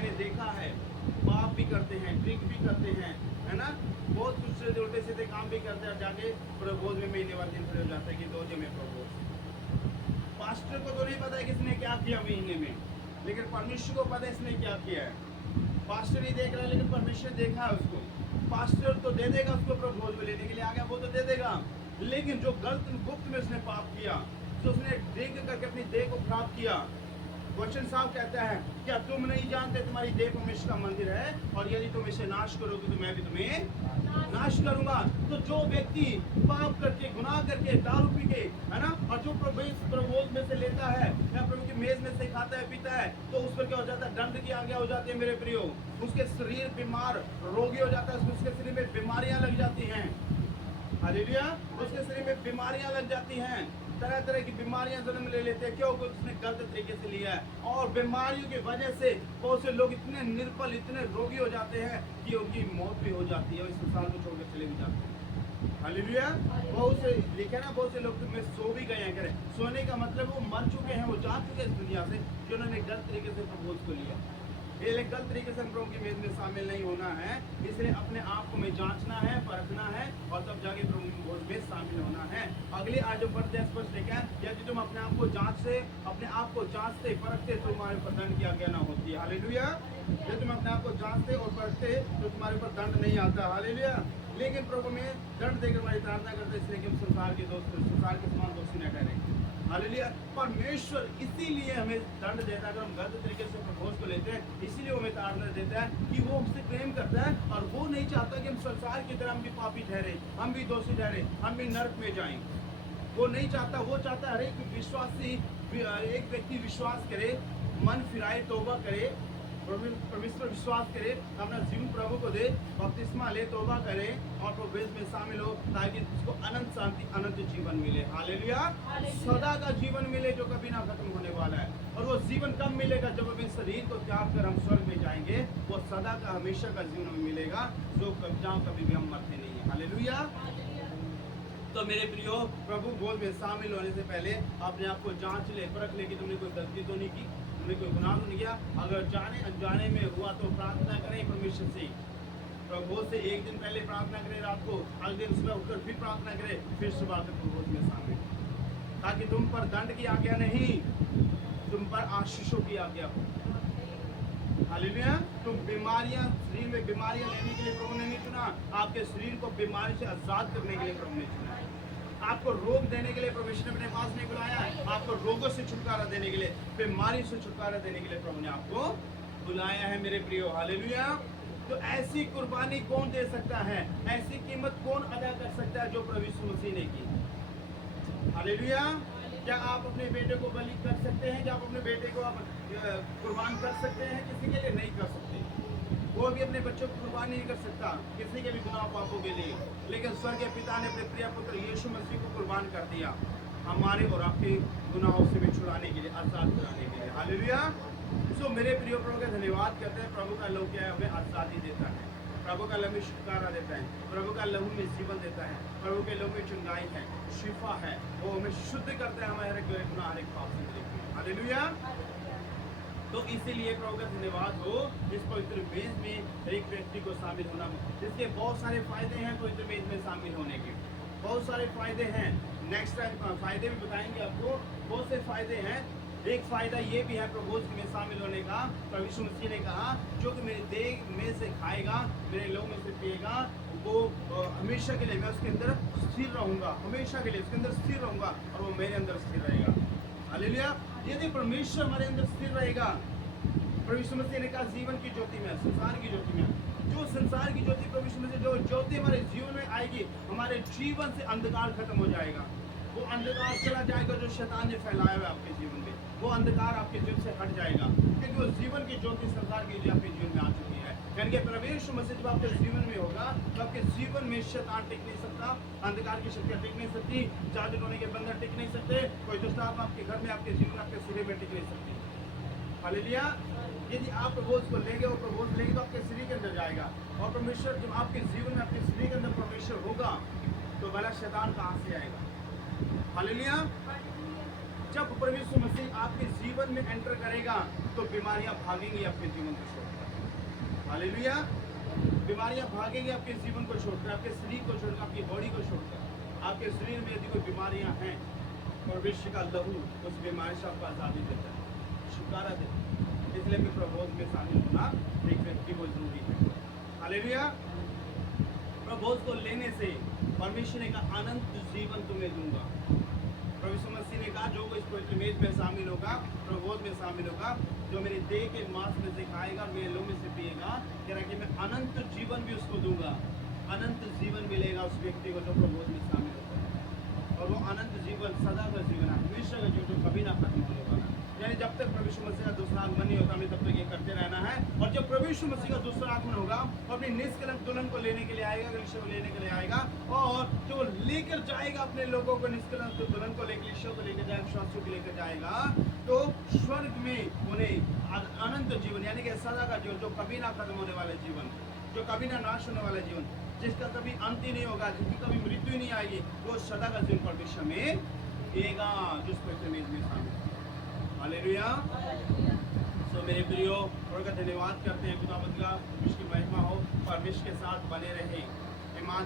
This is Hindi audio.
मैंने देखा है, पाप भी करते हैं, ड्रिंक भी करते हैं, है ना, बहुत कुछ उल्टे सीधे काम भी करते हैं, और जाके प्रभोज में महीने वाले दिन खड़े हो जाते हैं कि 2 दिन में प्रभोज। पास्टर को तो नहीं पता है कि इसने क्या किया महीने में, लेकिन परमेश्वर को पता है इसने क्या किया है। पास्टर नहीं देख रहा है, लेकिन परमेश्वर देखा है उसको। पास्टर तो दे देगा उसको प्रभोज में लेने के लिए आ गया, वो तो दे देगा, लेकिन जो गलत गुप्त में उसने पाप किया, जो उसने ड्रिंक करके अपनी देह को खराब किया, क्वेश्चन साहब कहता है, क्या तुम नहीं जानते तुम्हारी देह परमेश्वर का मंदिर है, और यदि तुम इसे नाश करोगे तो मैं भी तुम्हें नाश करूंगा। तो जो व्यक्ति पाप करके, गुनाह करके, दारू पी के, है ना, और जो प्रभोज में से लेता है या प्रभु की मेज में से खाता है, पीता है, तो उस पर क्या हो जाता है, दंड की आज्ञा हो जाती है मेरे प्रियो। उसके शरीर बीमार, रोगी हो जाता है, उसके शरीर में बीमारियां लग जाती हैं। हालेलुया। उसके शरीर में बीमारियां लग जाती हैं, तरह तरह की बीमारियां जन्म ले लेते हैं, क्यों? क्योंकि उसने गलत तरीके से लिया है, और बीमारियों की वजह से बहुत से लोग इतने निर्बल, इतने रोगी हो जाते हैं कि उनकी मौत भी हो जाती है, और इस संसार को छोड़कर चले भी जाते हैं। हालेलुया। बहुत से लिखे ना, बहुत से लोग में सो भी गए हैं, करें सोने का मतलब वो मर चुके हैं, वो जा चुके हैं इस दुनिया से, जिन्होंने गलत तरीके से प्रभोज को लिया। ये गलत तरीके से हम प्रभु की मेज में शामिल नहीं होना है, इसलिए अपने आप को में जांचना है, परखना है, और तब जाके प्रभु की मेज में शामिल होना है। अगली आज जो पढ़ते हैं स्पष्ट लिखा है, यदि तुम अपने आप को जांचते, अपने आप को जांचते परखते, तो तुम्हारे ऊपर दंड की आज्ञा ना होती है। हालेलुया। यदि तुम अपने आप को जांचते और परखते तो तुम्हारे ऊपर दंड नहीं आता। हालेलुया। लेकिन प्रभु में दंड देकर हमारी प्रार्थना करते, इसलिए कि हम संसार के दोस्त, संसार के समान दोषी न ठहरे। हालेलुया। परमेश्वर इसीलिए हमें दंड देता है, अगर हम गलत तरीके से प्रभोज को लेते हैं, इसीलिए हमें ताड़ना देता है कि वो हमसे प्रेम करता है, और वो नहीं चाहता कि हम संसार की तरह हम भी पापी ठहरे, हम भी दोषी ठहरे, हम भी नरक में जाएं। वो नहीं चाहता, वो चाहता है हर एक विश्वासी, एक व्यक्ति विश्वास करे, मन फिराए, तौबा करे, परमेश्वर विश्वास करे, अपना जीवन प्रभु को दे, बपतिस्मा ले, तौबा करे, और प्रभु में शामिल हो, ताकि उसको अनंत शांति, अनंत जीवन मिले। हालेलुया। सदा का जीवन मिले जो कभी ना खत्म होने वाला है। और वो जीवन कब मिलेगा? जब हम इस शरीर को त्याग कर हम स्वर्ग में जाएंगे, वो सदा का, हमेशा का जीवन हमें मिलेगा, जो जहाँ कभी भी हम मरते नहीं है। हालेलुया। तो मेरे प्रियो, प्रभु भोज में शामिल होने से पहले अपने आप को जांच ले, परख ले कि तुमने कोई गलती तो नहीं की, तुमने कोई गुनाह तो नहीं किया। अगर जाने अनजाने में हुआ तो प्रार्थना करें परमेश्वर से, प्रभु से एक दिन पहले प्रार्थना करें, रात को, अगले दिन सुबह उठकर फिर प्रार्थना करें, फिर सुबह तक भोज में शामिल, ताकि तुम पर दंड की आज्ञा नहीं, तुम पर आशीषों की आज्ञा हो। हालेलुया। तुम बीमारियां, शरीर में बीमारियां लेने के लिए प्रभु ने नहीं चुना, आपके शरीर को बीमारी से आजाद करने के लिए प्रभु ने चुना है। आपको रोग देने के लिए परमेश्वर ने अपने पास नहीं बुलाया, आपको रोगों से छुटकारा देने के लिए, बीमारी से छुटकारा देने के लिए प्रभु ने आपको बुलाया है मेरे प्रियो। हालेलुया। तो ऐसी कुर्बानी कौन दे सकता है, ऐसी कीमत कौन अदा कर सकता है जो प्रभु यीशु मसीह ने की? हालेलुया। क्या आप अपने बेटे को बलि कर सकते हैं? क्या आप अपने बेटे को आप कुर्बान कर सकते हैं? किसी के लिए नहीं कर सकते। वो भी अपने बच्चों को कुर्बान नहीं कर सकता किसी के भी गुनाह पापों के लिए, लेकिन स्वर्गीय पिता ने अपने प्रिय पुत्र यीशु मसीह को कुर्बान कर दिया, हमारे और आपके गुनाहों से भी छुड़ाने के लिए, आजाद कराने के लिए। हालेलुया। सो मेरे प्रिय प्रभु का धन्यवाद करते हैं। प्रभु का लहू क्या है? हमें आजादी देता है, प्रभु का लहू में छुटकारा देता है, प्रभु का लहू में जीवन देता है, प्रभु के लहू में चंगाई है, शिफा है, वो हमें शुद्ध करता है हमारे हर एक गुनाह, हर एक पाप से। हालेलुया। तो इसीलिए प्रभु का धन्यवाद हो इस पवित्र मेज में एक व्यक्ति को शामिल होना, जिसके बहुत सारे फायदे हैं पवित्र मेज में शामिल होने के, बहुत सारे फायदे हैं। नेक्स्ट टाइम फायदे भी बताएंगे आपको, बहुत से फायदे हैं। एक फायदा ये भी है प्रभु में शामिल होने का, प्रभु यीशु मसीह ने कहा, जो कि मेरे देह में से खाएगा, मेरे लहू में से पिएगा, वो हमेशा के लिए मैं उसके अंदर स्थिर रहूंगा, हमेशा के लिए उसके अंदर स्थिर रहूंगा, और वो मेरे अंदर स्थिर रहेगा। हालेलुया। यदि परमेश्वर हमारे अंदर स्थिर रहेगा, प्रभु यीशु मसीह ने कहा जीवन की ज्योति में, संसार की ज्योति में, जो संसार की ज्योति प्रभु यीशु मसीह, जो ज्योति हमारे जीवन में आएगी, हमारे जीवन से अंधकार खत्म हो जाएगा, वो अंधकार चला जाएगा जो शैतान ने फैलाया हुआ आपके जीवन में, वो अंधकार आपके जीवन से हट जाएगा, क्योंकि वो जीवन की ज्योति संसार की ज्योति आपके जीवन में आ चुकी है। यानी कि प्रभु यीशु मसीह जब आपके जीवन में होगा, तो आपके जीवन में शैतान टिक नहीं सकता, अंधकार की शक्तियाँ टिक नहीं सकती, जादू टोने के बंधन टिक नहीं सकते, कोई दुष्ट आत्मा आपके घर में, आपके जीवन, आपके शरीर में टिक नहीं सकती। हालेलुया। यदि आप प्रभु को लेंगे और प्रभु लेंगे तो आपके शरीर के अंदर जाएगा, और परमेश्वर जब आपके जीवन में, आपके शरीर के अंदर परमेश्वर होगा, तो भला शैतान कहाँ से आएगा? हालेलुया। जब प्रभु यीशु मसीह आपके जीवन में एंटर करेगा तो बीमारियां भागेंगी आपके जीवन को छोड़कर। हालेलुया। बीमारियां भागेंगी आपके जीवन को छोड़कर, आपके शरीर को छोड़कर, आपकी बॉडी को छोड़कर। आपके शरीर में यदि कोई बीमारियां हैं, परमेश्वर का लहू उस बीमारी से आपको आजादी देता है, छुटकारा देता है। इसलिए भी प्रबोध में शामिल होना एक व्यक्ति को जरूरी है। हालेलुया। प्रबोध को लेने से परमेश्वर ने कहा अनंत जीवन तुम्हें दूंगा। प्रभु यीशु मसीह ने कहा जो कोई इस पवित्र मेज में शामिल होगा, प्रबोध में शामिल होगा, जो मेरे देह के मांस में से खाएगा, मेरे लोह में से पिएगा, कह रहा कि मैं अनंत जीवन भी उसको दूंगा। अनंत जीवन मिलेगा उस व्यक्ति को जो प्रबोध में शामिल होता है। और वो अनंत जीवन सदा का जीवन है, हमेशा का जो कभी ना खत्म होने वाला। यानी जब तक प्रभु यीशु मसीह का दूसरा आगमन नहीं होता, हमें तब तक ये करते रहना है। और जब प्रभु यीशु मसीह का दूसरा आगमन होगा और अपनी निष्कलंक दुल्हन को लेने के लिए आएगा, कलीसिया को लेने के लिए आएगा, और जो लेकर जाएगा अपने लोगों को, निष्कलंक दुल्हन को लेकर, कलीसिया को लेकर जाएगा, विश्वासियों को लेकर जाएगा, तो स्वर्ग में उन्हें अनंत जीवन यानी कि सदा का जीवन, जो कभी ना खत्म होने वाला जीवन, जो कभी ना नाश होने वाला जीवन, जिसका कभी अंत ही नहीं होगा, जिसकी कभी मृत्यु ही नहीं आएगी, वो सदा का जीवन परमेश्वर में देगा, जिस पवित्र मेज में शामिल। हालेलुया। सो मेरे प्रियो, प्रभु का धन्यवाद करते हैं, खुदावंद का विश्व की महिमा हो, परमेश्वर के साथ बने रहें, ईमान